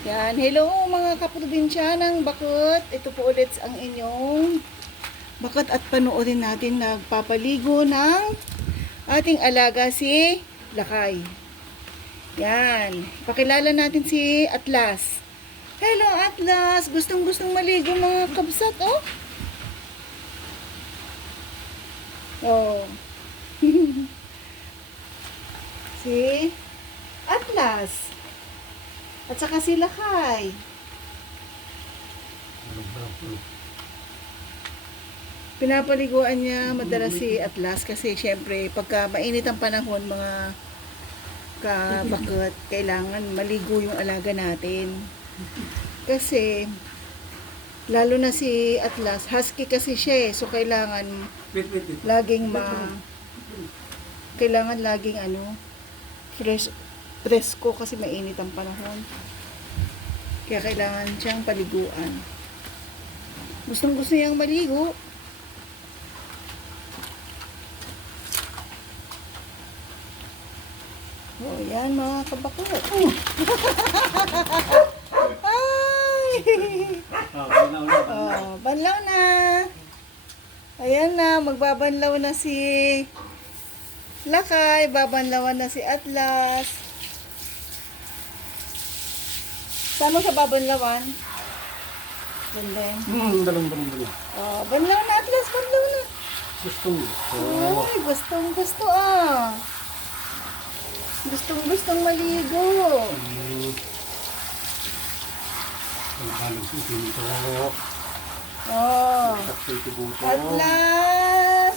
Yan, hello mga kaprobinsya ng Bakut. Ito po ulit ang inyong Bakut at panoorin natin nagpapaligo ng ating alaga si Lakay. Yan, pakilala natin si Atlas. Hello Atlas, gustong maligo mga kabsat, oh. Oh. Si Atlas. At saka si Lakay. Pinapaliguan niya madalas si Atlas kasi syempre pagka mainit ang panahon mga kabakot, kailangan maligo yung alaga natin. Kasi lalo na si Atlas, husky kasi siya eh. So kailangan laging presko kasi mainit ang panahon. Kaya kailangan siyang paliguan. Gusto niyang maligo. Oh, yan mga kabakot. Ay! Oh, banlaw na. Ayan na, magbabanlaw na si Lakay, babanlawan na si Atlas. Saan mo sa babanlawan? Bandeng. Dalong. Oh, banlaw na Atlas, banlaw na. Ay, gustong ah. Gustong maligo. Oh. Atlas.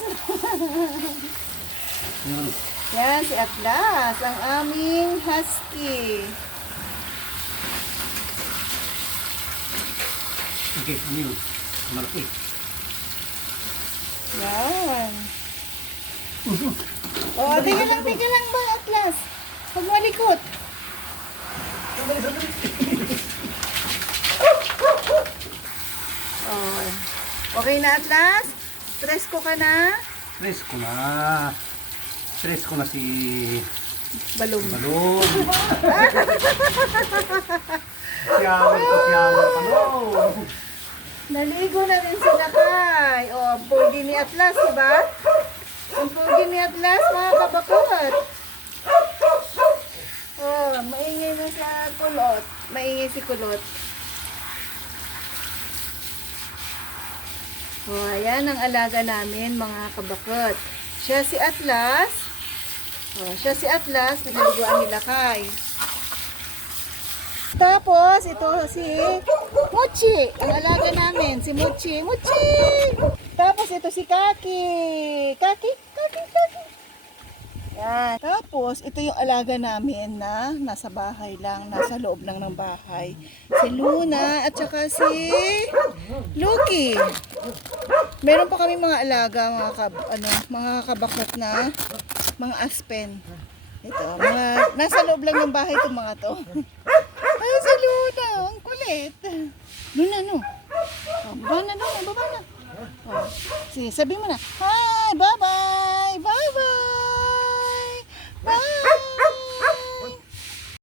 Yan si Atlas, ang aming husky. Okay, ano yun? Malaki. Yan. Oh, tingnan lang ba, Atlas? Huwag malikot. Oh. Okay na, Atlas? Presko ka na? Presko na si Balong. Siyawan pa no. Naligo na rin si Lakay. Oh, ang pogi ni Atlas, diba? Ang pogi ni Atlas, mga kabakot. Oh, maingay na sa kulot. Maingay si kulot. Oh, ayan ang alaga namin, mga kabakot. Siya si Atlas. Oh, siya si Atlas, pinaliguan ni Lakay. Tapos, ito si Mochi. Ang alaga namin, si Mochi. Tapos, ito si Kaki. Kaki. Yan. Tapos, ito yung alaga namin na nasa bahay lang, nasa loob lang ng bahay. Si Luna at saka si Lucky. Meron pa kami mga alaga, mga kabakot na mga aspen. Ito, nasa loob lang ng bahay itong mga to. Ay, si Luna, ang kulit. Luna, no? Oh, baba na. Oh, sige, sabi mo na, hi, bye-bye. Bye.